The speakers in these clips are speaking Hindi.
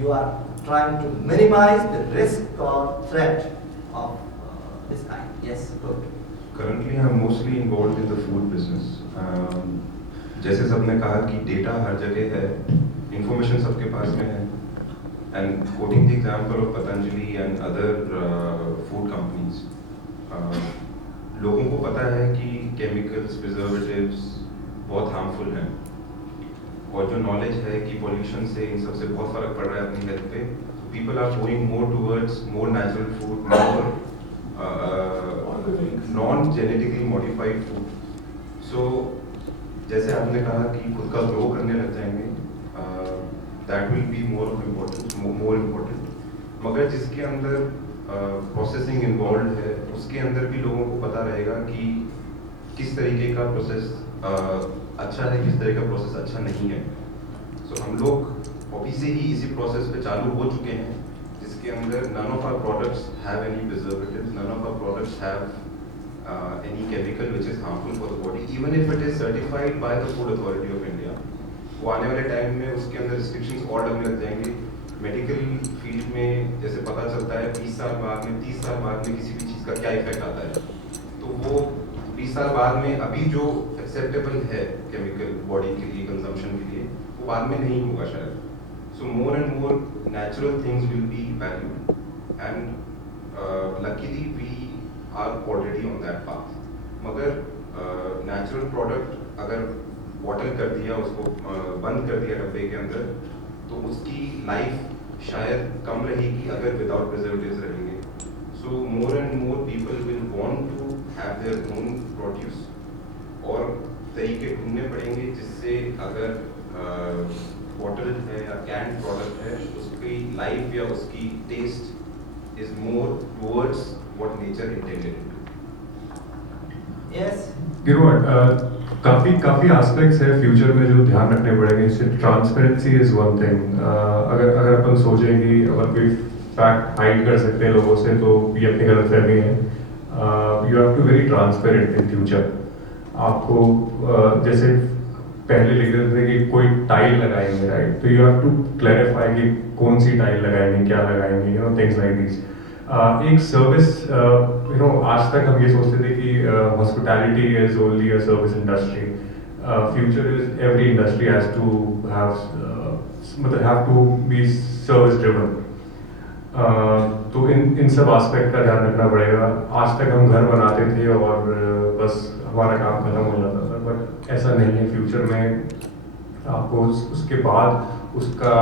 you are trying to minimize the risk or threat of this kind. Yes, good. Currently, I'm mostly involved in the food business. जैसे सबने कहा कि डेटा हर जगह है, इंफॉर्मेशन सबके पास में है, and quoting the example of Patanjali and other food companies, लोगों को पता है कि केमिकल्स, प्रिजर्वेटिव्स बहुत हार्मफुल हैं, और जो नॉलेज है कि पॉल्यूशन से इन सब से बहुत फर्क पड़ रहा है अपनी हेल्थ पे, people are going more towards more natural food, more non genetically modified food. So जैसे आपने कहा कि खुद का ग्रो करने लग जाएंगे, that will be more important. मगर जिसके अंदर प्रोसेसिंग इन्वॉल्व है, उसके अंदर भी लोगों को पता रहेगा कि किस तरीके का प्रोसेस अच्छा है, किस तरह का प्रोसेस अच्छा नहीं है. सो हम लोग अभी से ही इसी प्रोसेस पे चालू हो चुके हैं, जिसके अंदर none of our products have any preservatives, none of our products have any chemical which is harmful for the body, even if it is certified by the Food Authority of India. वो आने वाले टाइम में उसके अंदर रिस्ट्रिक्शंस और डलने लग जाएंगे. मेडिकल फील्ड में जैसे पता चलता है 20 साल बाद में, 30 साल बाद में किसी भी चीज़ का क्या इफेक्ट आता है, तो वो 20 साल बाद में अभी जो एक्सेप्टेबल है केमिकल बॉडी के लिए, कंजम्पशन के लिए, वो बाद में नहीं होगा शायद. So more and more natural things will be valued, and luckily we are already on that path. मगर नेचुरल प्रोडक्ट अगर बॉटल कर दिया, उसको बंद कर दिया डब्बे के अंदर, तो उसकी लाइफ शायद कम रहेगी अगर विदाउट प्रिजर्वेटिव्स रहेंगे. So more and more people will want to have their own produce, और तरीके ढूंढने पड़ेंगे जिससे अगर बॉटल है या कैन प्रोडक्ट है, उसकी लाइफ या उसकी taste is more towards what nature intended. Yes. काफ़ी एस्पेक्ट्स है फ्यूचर में जो ध्यान रखने पड़ेंगे. जैसे ट्रांसपेरेंसी इज़ वन थिंग. अगर अपन सोचेंगे अगर कोई फैक्ट हाइड कर सकते हैं लोगों से, तो ये अपनी गलतफहमी है. You have to very transparent in future. आपको जैसे पहले लिख रहे थे कि कोई टाइल लगाएंगे, राइट, तो यू हैव टू क्लैरिफाई कि कौन सी टाइल लगाएंगे, क्या लगाएंगे, थिंग्स लाइक दिस. एक सर्विस, आज तक हम ये सोचते थे कि hospitality is only a service industry. Future is every industry has to be service driven. तो इन सब एस्पेक्ट का ध्यान रखना पड़ेगा. आज तक हम घर बनाते थे और बस हमारा काम खत्म हो जाता था, बट ऐसा नहीं है. फ्यूचर में आपको उसके बाद उसका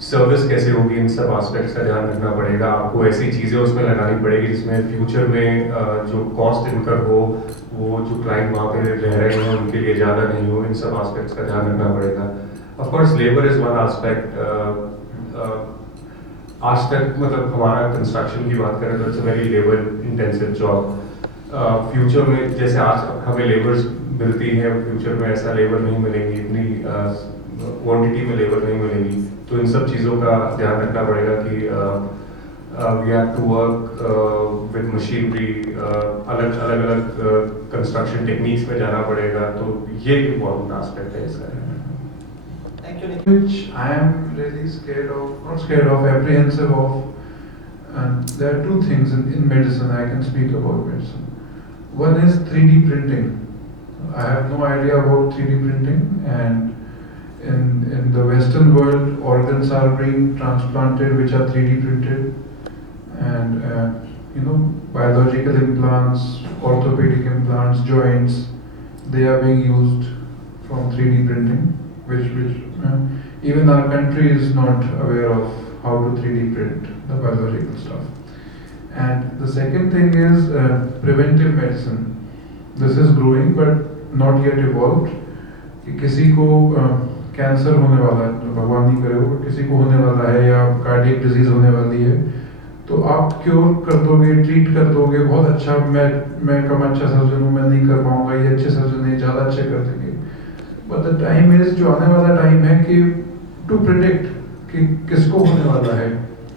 सर्विस कैसे होगी, इन सब एस्पेक्ट्स का ध्यान रखना पड़ेगा. आपको ऐसी चीज़ें उसमें लगानी पड़ेगी जिसमें फ्यूचर में जो कॉस्ट इनकर हो, वो जो क्लाइंट वहाँ पे रह रहे हैं उनके लिए ज़्यादा नहीं हो. इन सब एस्पेक्ट्स का ध्यान रखना पड़ेगा. Of course labour is one aspect. आज तक मतलब हमारा कंस्ट्रक्शन की बात करें तो it's a very labour intensive job. Future में जैसे आज हमें लेबर्स मिलती है, फ्यूचर में ऐसा लेबर नहीं मिलेंगी, इतनी क्वांटिटी में लेबर नहीं मिलेगी. तो इन सब चीज़ों का ध्यान रखना पड़ेगा कि we have to work with machinery. अलग अलग कंस्ट्रक्शन टेक्निक्स में जाना पड़ेगा. तो ये इम्पोर्टेंट एस्पेक्ट है इसका. Which I am really scared of, not scared of, apprehensive of. And there are two things in medicine I can speak about medicine. One is 3D printing. I have no idea about 3D printing, and in the Western world, organs are being transplanted which are 3D printed, and biological implants, orthopedic implants, joints, they are being used from 3D printing, which even our country is not aware of how to 3D print the biological stuff. And the second thing is preventive medicine. This is growing but not yet evolved. कि किसी को कैंसर होने वाला है, भगवान नहीं करे हो, किसी को होने वाला है या कार्डियक डिजीज होने वाली है, तो आप क्योर कर दोगे, ट्रीट कर दोगे, बहुत अच्छा, मैं कम अच्छा सर्जन हूँ, मैं नहीं कर पाऊंगा, ये अच्छे सर्जन है, ज़्यादा अच्छे कर देंगे. बट द टाइम इज, जो आने वाला टाइम है कि टू प्रिडिक्ट कि किसको होने वाला है,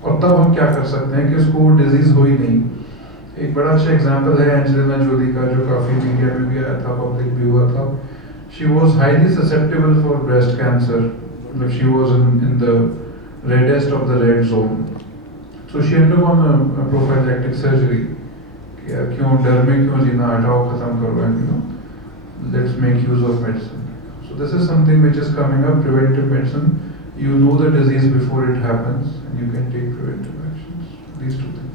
और तब हम क्या कर सकते हैं कि उसको डिजीज हो ही नहीं. एक बड़ा अच्छा एग्जांपल है एंजेलिना जोली का, जो काफ़ी मीडिया में भी आया था, पब्लिक भी हुआ था. She was highly susceptible for breast cancer. मतलब she was in the reddest of the red zone. So she undergone a prophylactic surgery. क्यों डर में क्यों जीना, हटाओ खत्म करो, and let's make use of medicine. So this is something which is coming up, preventive medicine. You know the disease before it happens, and you can take preventive actions. These two things.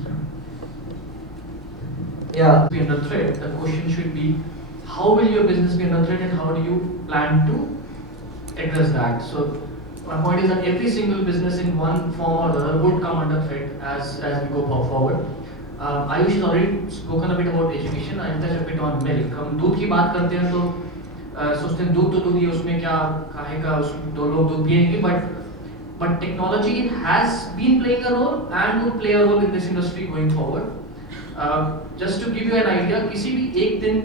Yeah. Be under threat, the question should be, how will your business be under threat and how do you plan to address that? So my point is that every single business in one form or the other would come under threat as we go forward. Ayush has already spoken a bit about education. I'll touch a bit on milk. हम दूध की बात करते हैं तो सोचते हैं दूध तो दूध ही, उसमें क्या खाएगा, उसमें दो लोग दूध पिएंगे, but technology has been playing a role and will play a role in this industry going forward. Just to give you an idea, किसी भी एक दिन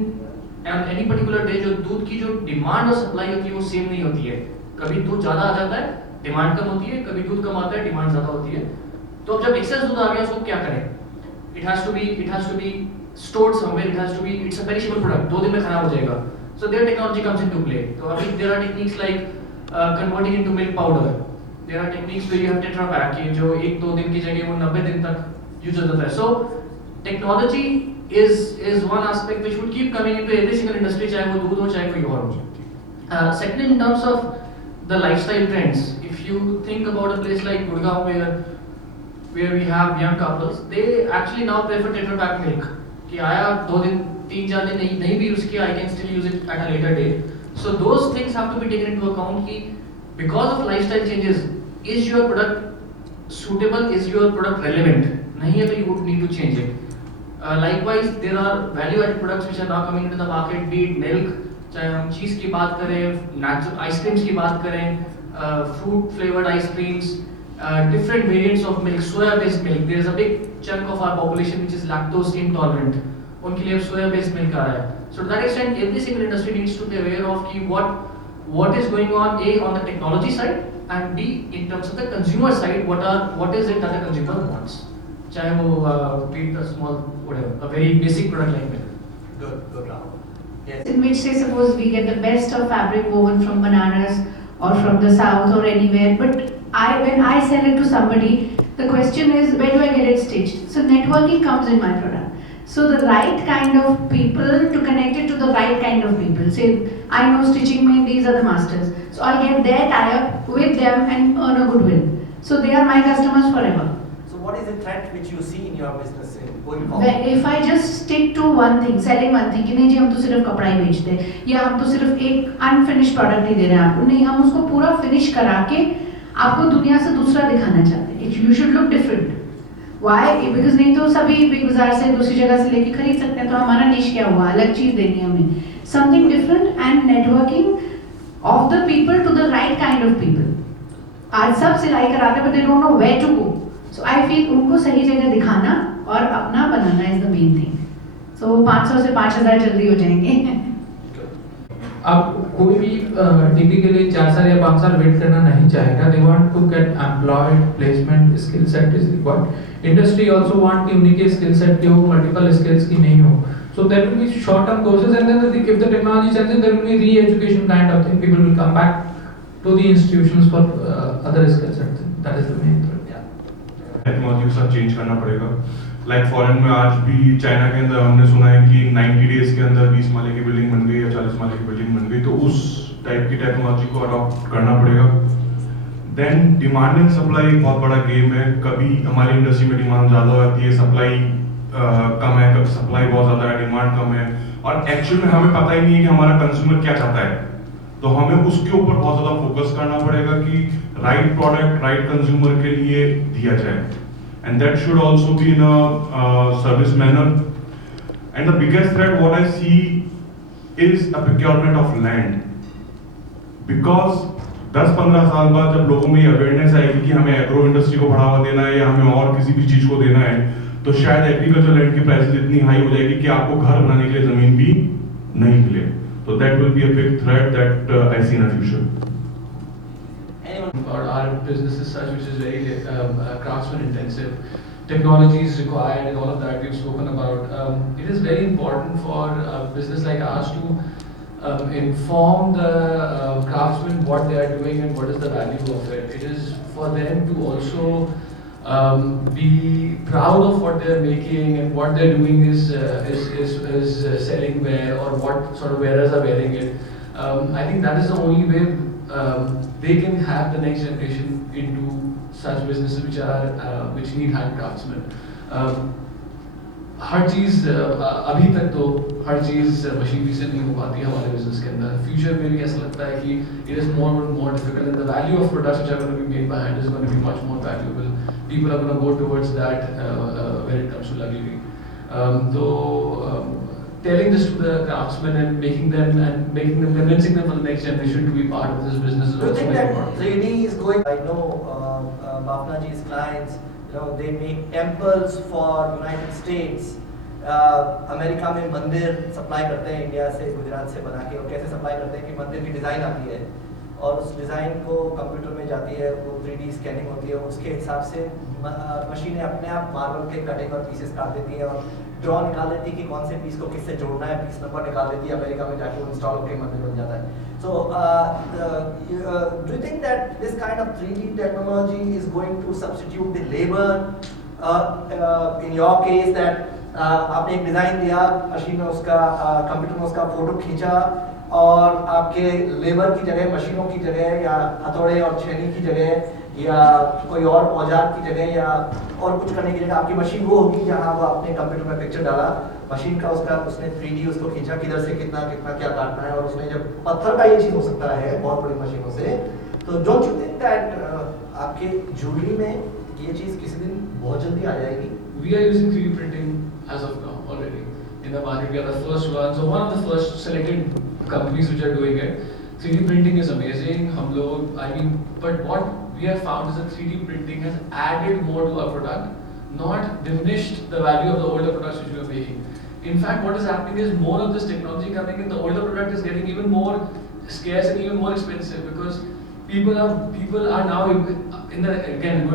and any particular day जो दूध की जो डिमांड और सप्लाई होती है वो सेम नहीं होती है. कभी दूध ज़्यादा आ जाता है, डिमांड कम होती है, कभी दूध कम आता है, डिमांड ज़्यादा होती है. तो अब जब एक्सेस दूध आ गया उसको क्या करें? It has to be stored somewhere. It's a perishable product. 2 दिन में खराब हो जाएगा. So their technology comes into play. So अभी there are techniques like converting into milk powder. There are techniques where you have Tetra Pak जो 1-2 दिन की जगह वो 90 दिन तक यूज हो जाता है. So technology is one aspect which would keep coming into every single industry, चाहे वो दूध हो चाहे कोई और हो. Second, in terms of the lifestyle trends, if you think about a place like Gurgaon where we have young couples, they actually now prefer Tetra Pak milk. कि आया 2 दिन 3-4 दिन नहीं भी यूज किया, I can still use it at a later date. So those things have to be taken into account कि because of lifestyle changes, is your product suitable, is your product relevant? नहीं है तो you would need to change it. Likewise, there are value-added products which are now coming into the market, be it milk, चाहे हम चीज़ की बात करें, natural ice creams की बात करें, fruit-flavored ice creams, different variants of milk, soya-based milk. There is a big chunk of our population which is lactose intolerant. उनके लिए अब soya-based milk आ रहा है. So to that extent, every single industry needs to be aware of कि what is going on, A, on the technology side, and B, in terms of the consumer side, what is it that the consumer wants. चाहे वो be it a small whatever, a very basic product like milk. Good, Rahul. Yes. In which, say, suppose we get the best of fabric woven from bananas or from the south or anywhere, but when I sell it to somebody, the question is, where do I get it stitched? So networking comes in my product. So the right kind of people to connect it to the right kind of people. Say, I know stitching mein, these are the masters. So I'll get their tie-up with them and earn a goodwill. So they are my customers forever. So what is the threat which you see in your business going forward? If I just stick to one thing, selling one thing, कि नहीं जी हम तो सिर्फ कपड़ा ही बेचते हैं, या हम तो सिर्फ एक अनफिनिश्ड प्रोडक्ट ही दे रहे हैं आपको, नहीं, हम उसको पूरा फिनिश करा के आपको दुनिया से दूसरा दिखाना चाहते हैं. You should look different. Why? Because नहीं तो सभी बिग बाजार से दूसरी जगह से लेके खरीद सकते हैं, तो हमारा निश क्या हुआ, अलग चीज देनी है हमें. Something different and networking of the people to the right kind of people. आज सब सिलाई कराते हैं, but they don't know where to go. So I feel उनको सही जगह दिखाना और अपना बनाना is the main thing. So 500 से 5000 जल्दी हो जाएंगे. अब कोई भी डिग्री के लिए 4 साल या 5 साल वेट करना नहीं चाहेगा. They want to get employed, placement, skill set is required. Industry also want कि उन्हीं के skill set के हो, multiple skills की नहीं हो. So there will be short-term courses, and then if the technology changes, there will be re-education kind of thing. People will come back to the institutions for other skill sets. That is the main thing. Technology के साथ चेंज करना पड़ेगा. लाइक फॉरेन में आज भी चाइना के अंदर हमने सुना है कि 90 डेज के अंदर 20 माले की बिल्डिंग बन गई या 40 माले की बिल्डिंग बन गई, तो उस टाइप की टेक्नोलॉजी को अडॉप्ट करना पड़ेगा. देन डिमांड एंड सप्लाई एक बहुत बड़ा गेम है. कभी हमारी इंडस्ट्री में डिमांड ज़्यादा हो जाती है, सप्लाई कम है, कभी सप्लाई बहुत ज़्यादा है, डिमांड कम है, और एक्चुअल में हमें पता ही नहीं है कि हमारा कंज्यूमर क्या चाहता है. तो हमें उसके ऊपर बहुत ज़्यादा फोकस करना पड़ेगा कि राइट प्रोडक्ट राइट कंज्यूमर के लिए दिया जाए. And that should also be in a service manner. And the biggest threat what I see is a procurement of land. Because 10-15 साल बाद जब लोगों में ये अवेयरनेस आएगी कि हमें एग्रो इंडस्ट्री को बढ़ावा देना है या हमें और किसी भी चीज को देना है, तो शायद एग्रीकल्चर लैंड की प्राइसेस इतनी हाई हो जाएगी कि आपको घर बनाने के लिए जमीन भी नहीं मिले. So that will be a big threat that I see in the future. Or our business is such which is very craftsman intensive, technology is required and all of that we've spoken about. It is very important for a business like ours to inform the craftsmen what they are doing and what is the value of it. It is for them to also be proud of what they're making and what they're doing is selling wear or what sort of wearers are wearing it. I think that is the only way they can have the next generation into such businesses which need hand craftsmen. हर चीज़ अभी तक तो हर चीज़ मशीनरी से नहीं हो पाती है हमारे बिजनेस के अंदर. फ्यूचर में भी ऐसा लगता है कि it is more and more difficult and the value of products which are going to be made by hand is going to be much more valuable. People are going to go towards that when it comes to luxury. Telling this to the craftsmen and making them convincing them for the next generation to be part of this business is Do you also think very that important. 3D is going? I know Bhavna ji's clients, they make temples for United States. America में मंदिर सप्लाई करते हैं इंडिया से, गुजरात से बना के, और कैसे सप्लाई करते हैं कि मंदिर की डिज़ाइन आती है और उस डिज़ाइन को कंप्यूटर में जाती है, वो 3D स्कैनिंग होती है, उसके हिसाब से मशीनें अपने आप मार्बल के कटिंग और पीसेस काट देती है और ड्रॉ निकाल देती है कि कौन से पीस को किससे जोड़ना है, पीस नंबर निकाल देती है, अमेरिका में जाके वो इंस्टॉल होकर मंदिर बन जाता है. So do you think that this kind of 3D technology is going to substitute the labor? In your case that आपने एक डिज़ाइन दिया, मशीन में उसका कंप्यूटर में उसका फोटो खींचा और आपके लेबर की जगह, मशीनों की जगह या हथौड़े और छेनी की जगह या कोई और औजार की जगह या और कुछ करने की जगह आपकी मशीन वो होगी जहाँ वो आपने कंप्यूटर में पिक्चर डाला, मशीन का उसने 3D उसको खींचा किधर से कितना कितना क्या काटना है, और उसमें जब पत्थर का ये चीज़ हो सकता है बहुत बड़ी मशीनों से, तो डोंट यू थिंक दैट आपके ज्वेलरी में ये चीज़ किसी दिन बहुत जल्दी आ जाएगी? We are using 3D printing as of now already in the market. We are the first one, so one of the first selected companies which are doing it. 3D printing is amazing. But what we have found is that 3D printing has added more to our product, not diminished the value of the older products which we are making. In fact, what is happening is more of this technology coming in, the older product is getting even more scarce and even more expensive because people are now going to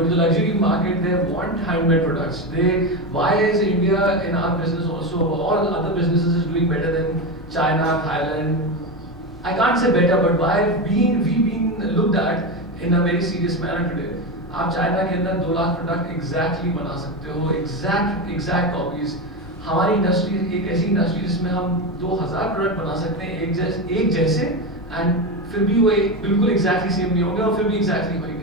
the luxury market. They want handmade products. Why is India in our business also, all other businesses is doing better than China, Thailand? I can't say better, but why we being looked at in a very serious manner today? आप चाइना के अंदर 2 लाख प्रोडक्ट एग्जैक्टली बना सकते हो, एग्जैक्ट कॉपीज. हमारी इंडस्ट्री एक ऐसी इंडस्ट्री जिसमें हम 2000 प्रोडक्ट बना सकते हैं एक जैसे एंड फिर भी वो बिल्कुल एग्जैक्टली सेम नहीं होंगे और फिर भी एग्जैक्टली होंगे.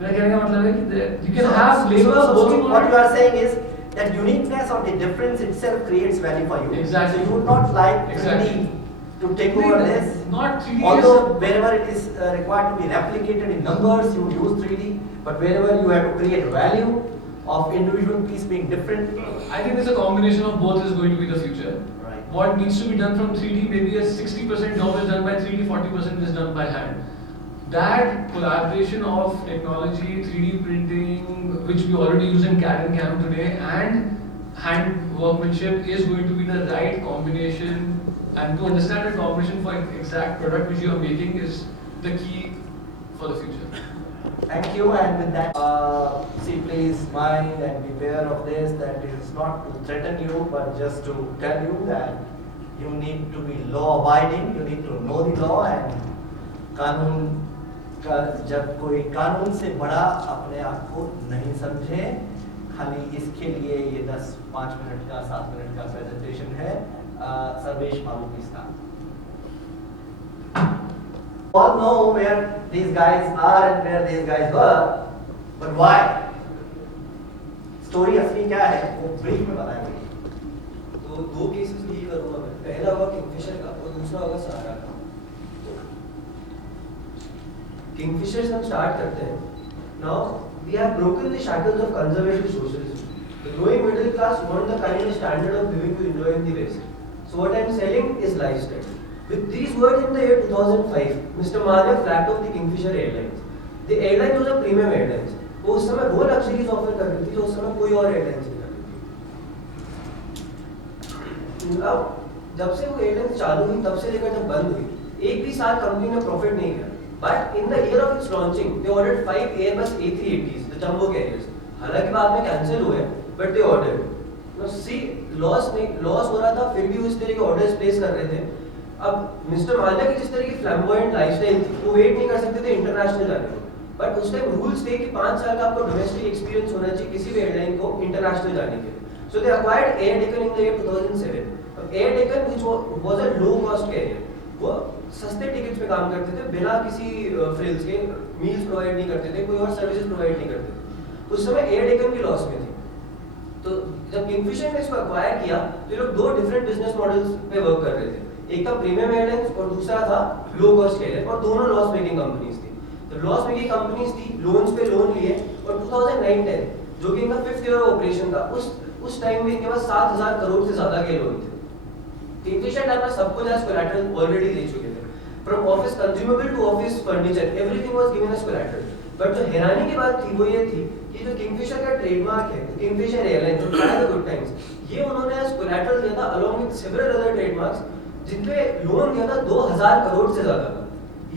मेरा कहने का मतलब है कि you can have labor working on what you are saying is that uniqueness or the difference itself creates value for you. Exactly. So you would not like 3D to take over this. Not 3D. Although wherever it is required to be replicated in numbers, you would use 3D. But wherever you have to create value of individual piece being different, I think there's a combination of both is going to be the future. Right. What needs to be done from 3D, maybe a 60% job is done by 3D, 40% is done by hand. That collaboration of technology, 3D printing, which we already use in CAD and CAM today, and hand workmanship is going to be the right combination. And to understand the combination for exact product which you are making is the key for the future. thank you. And with that, see, please mind and beware of this, that it is not to threaten you, but just to tell you that you need to be law abiding, you need to know the law, and कानून का जब कोई कानून से बड़ा अपने आप को नहीं समझे, खाली इसके लिए ये 5 मिनट का 7 मिनट का प्रेजेंटेशन है. सर्वेश मालूम इसका. All know where these guys are and where these guys were, but why? Story असली क्या है वो ब्रीफ में बताएंगे. तो 2 केसेस डील करूंगा मैं. पहला होगा किंगफिशर का और दूसरा होगा सहारा का. किंगफिशर से हम स्टार्ट करते हैं. Now we have broken the shackles of conservative socialism. The growing middle class want the kind of standard of living we enjoy in the West. So what I am selling is lifestyle. With these words in the year 2005, Mr. Malia flagged off the Kingfisher Airlines. The airline was a premium airlines. वो उस समय वो लग्जरीज ऑफर कर रही थी जो उस समय कोई और एयरलाइंस नहीं कर रही थी. अब जब से वो एयरलाइंस चालू हुई तब से लेकर जब बंद हुई, एक भी साल कंपनी ने प्रॉफिट नहीं किया. But in the year of its launching, they ordered 5 Airbus A380s, the jumbo carriers. हालांकि बाद में कैंसिल हुए, but they ordered. Now see, loss हो रहा था, फिर भी उस तरह के ऑर्डर्स प्लेस कर रहे थे. अब मिस्टर माल्या की जिस तरह की फ्लैम्बॉयंट लाइफस्टाइल थी, वो वेट नहीं कर सकते थे इंटरनेशनल जाने को, बट उस टाइम रूल्स थे कि 5 साल का आपको डोमेस्टिक एक्सपीरियंस होना चाहिए किसी भी एयरलाइन को इंटरनेशनल जाने के लिए. So they acquired Air Deccan in the year 2007. Air Deccan which was a low cost carrier, वो सस्ते टिकट्स पे काम करते थे बिना किसी फ्रिल्स के, मील्स प्रोवाइड नहीं करते थे, कोई और सर्विसेज प्रोवाइड नहीं करते थे. उस समय एयर डेक्कन की लॉस में थी. तो जब किंगफिशर ने इसको अक्वायर किया तो ये लोग 2 डिफरेंट बिजनेस मॉडल्स पे वर्क कर रहे थे. एक था प्रीमियम एयरलाइंस और दूसरा था लो कॉस्ट कैरियर, और दोनों लॉस मेकिंग कंपनीज थी. तो लॉस मेकिंग कंपनीज थी, लोन्स पे लोन लिए, और 2009-10 जो कि इनका 5th ईयर ऑफ ऑपरेशन था, उस टाइम में इनके पास 7,000 करोड़ से ज्यादा के लोन थे. किंगफिशर ने अपना सब कुछ एज कोलैटरल ऑलरेडी दे चुके थे. From office consumable to office furniture, everything was given as collateral. But जो हैरानी की बात थी वो ये थी कि जो किंगफिशर का ट्रेडमार्क है, किंगफिशर एयरलाइंस, जो ट्राई द गुड टाइम्स, ये उन्होंने एज कोलैटरल दिया था along with several other trademarks जिन पे लोन दिया था 2,000 करोड़ से ज्यादा का.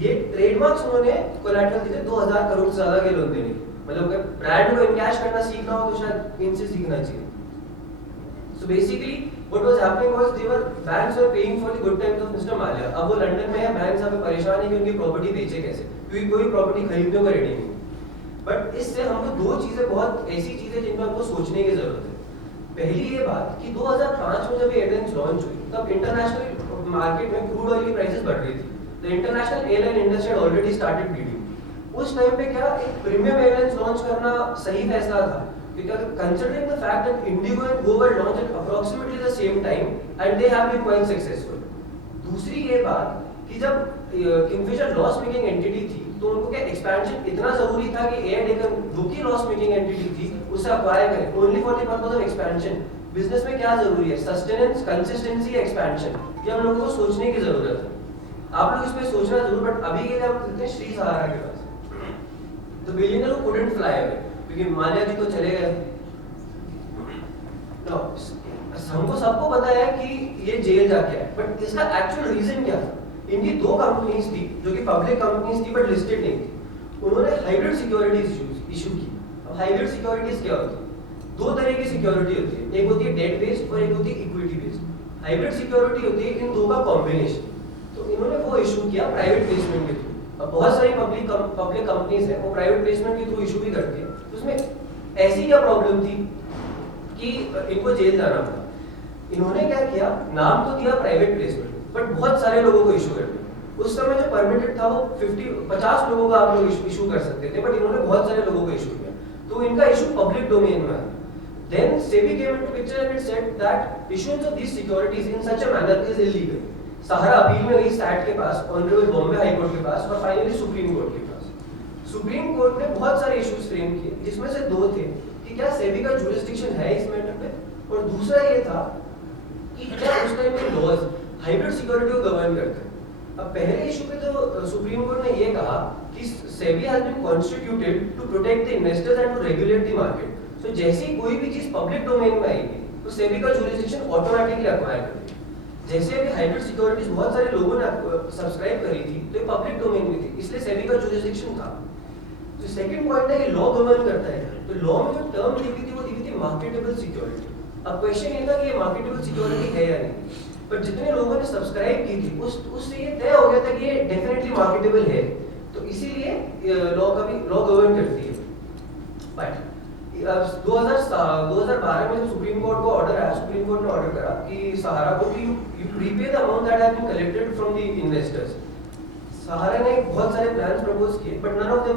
ये ट्रेडमार्क्स उन्होंने कोलैटरल दिए थे 2,000 करोड़ से ज्यादा के लोन देने. मतलब अगर ब्रांड को इनकैश करना सीखना हो तो शायद इनसे सीखना चाहिए. So basically, what was happening was banks were paying for the good times of Mr. Malia. अब वो लंदन में है, बैंक्स यहाँ पे परेशान है कि उनकी प्रॉपर्टी बेचे कैसे, क्योंकि कोई प्रॉपर्टी खरीदने को रेडी नहीं. बट इससे हमको 2 चीजें, बहुत ऐसी चीजें जिन पर हमको सोचने की जरूरत है. पहली ये बात कि 2005 में जब एयरलाइंस लॉन्च हुई तब इंटरनेशनल मार्केट में क्रूड ऑयल की प्राइसेस बढ़ रही थी. The international airline industry had already started bleeding. उस टाइम पे क्या एक प्रीमियम एयरलाइंस लॉन्च करना सही फैसला था, because considering the fact that Indigo and Go were launched at approximately the same time and they have been quite successful. दूसरी ये बात कि जब किंगफिशर लॉस मेकिंग एंटिटी थी तो उनको क्या एक्सपेंशन इतना जरूरी था कि एयर डेक्कन जो कि लॉस मेकिंग एंटिटी थी उसे अक्वायर करें only for the purpose of expansion. Business में क्या जरूरी है, सस्टेनेंस, कंसिस्टेंसी, एक्सपेंशन, ये हम लोगों को सोचने की जरूरत है. आप लोग इसमें सोचना जरूर. बट अभी के लिए हम चलते हैं श्री सहारा के पास. तो billionaire who couldn't fly away, क्योंकि माल्या जी तो चले गए. हमको सबको पता है कि ये जेल जाके आए, बट इसका एक्चुअल रीजन क्या था. इनकी 2 कंपनीज थी जो कि पब्लिक कंपनीज थी बट लिस्टेड नहीं थी. उन्होंने हाइब्रिड सिक्योरिटीज इशू की. अब हाइब्रिड सिक्योरिटीज क्या होती है, 2 तरह की सिक्योरिटी होती है. एक होती है डेट बेस्ड और एक होती है इक्विटी बेस्ड. हाइब्रिड सिक्योरिटी होती है इन 2 का कॉम्बिनेशन. तो इन्होंने वो इशू किया प्राइवेट प्लेसमेंट के थ्रू. अब बहुत सारी पब्लिक कंपनीज है वो प्राइवेट प्लेसमेंट के थ्रू इशू भी करती है. तो उसमें ऐसी क्या प्रॉब्लम थी कि इनको जेल जाना पड़ा. इन्होंने क्या किया, नाम तो दिया प्राइवेट प्लेसमेंट बट बहुत सारे लोगों को इशू कर दिया. उस समय जो परमिटेड था वो 50 लोगों का आप लोग इशू कर सकते थे, बट इन्होंने बहुत सारे लोगों को इशू किया. तो इनका इशू पब्लिक डोमेन में है. Then SEBI came into picture and it said that issuance of these securities in such a manner is illegal. Sahara appeal में गई स्टैट के पास, ऑनरेबल बॉम्बे हाई कोर्ट के पास और फाइनली सुप्रीम कोर्ट के पास. सुप्रीम कोर्ट ने बहुत सारे इश्यूज फ्रेम किए जिसमें से 2 थे कि क्या सेबी का जुरिस्डिक्शन है इस मैटर पे, और दूसरा ये था कि क्या उस टाइम में लॉज हाइब्रिड सिक्योरिटी को गवर्न करते हैं. अब पहले इशू पे तो सुप्रीम कोर्ट ने ये कहा कि SEBI has been constituted to protect the investors and to regulate the market. So जैसे ही कोई भी चीज पब्लिक डोमेन में आएगी तो सेबी का जुरिस्डिक्शन ऑटोमेटिकली अक्वायर करेगी. जैसे अभी हाइब्रिड सिक्योरिटीज बहुत सारे लोगों ने सब्सक्राइब करी थी तो ये पब्लिक डोमेन में थी, इसलिए सेबी का जुरिस्डिक्शन था. तो सेकंड पॉइंट है कि लॉ गवर्न करता है. तो लॉ में जो टर्म लिखी थी वो लिखी थी मार्केटेबल सिक्योरिटी. अब क्वेश्चन ये था कि ये मार्केटेबल सिक्योरिटी है या नहीं, पर जितने लोगों ने सब्सक्राइब की थी उससे ये तय हो गया था कि ये डेफिनेटली मार्केटेबल है. तो इसीलिए लॉ गवर्न करती है. बट 2012 में जब सुप्रीम कोर्ट को ऑर्डर आया, सुप्रीम कोर्ट ने ऑर्डर करा कि सहारा को कि you prepay the amount that has been collected from the investors. Sahara ने बहुत सारे प्लान्स प्रपोज किए बट नन ऑफ देम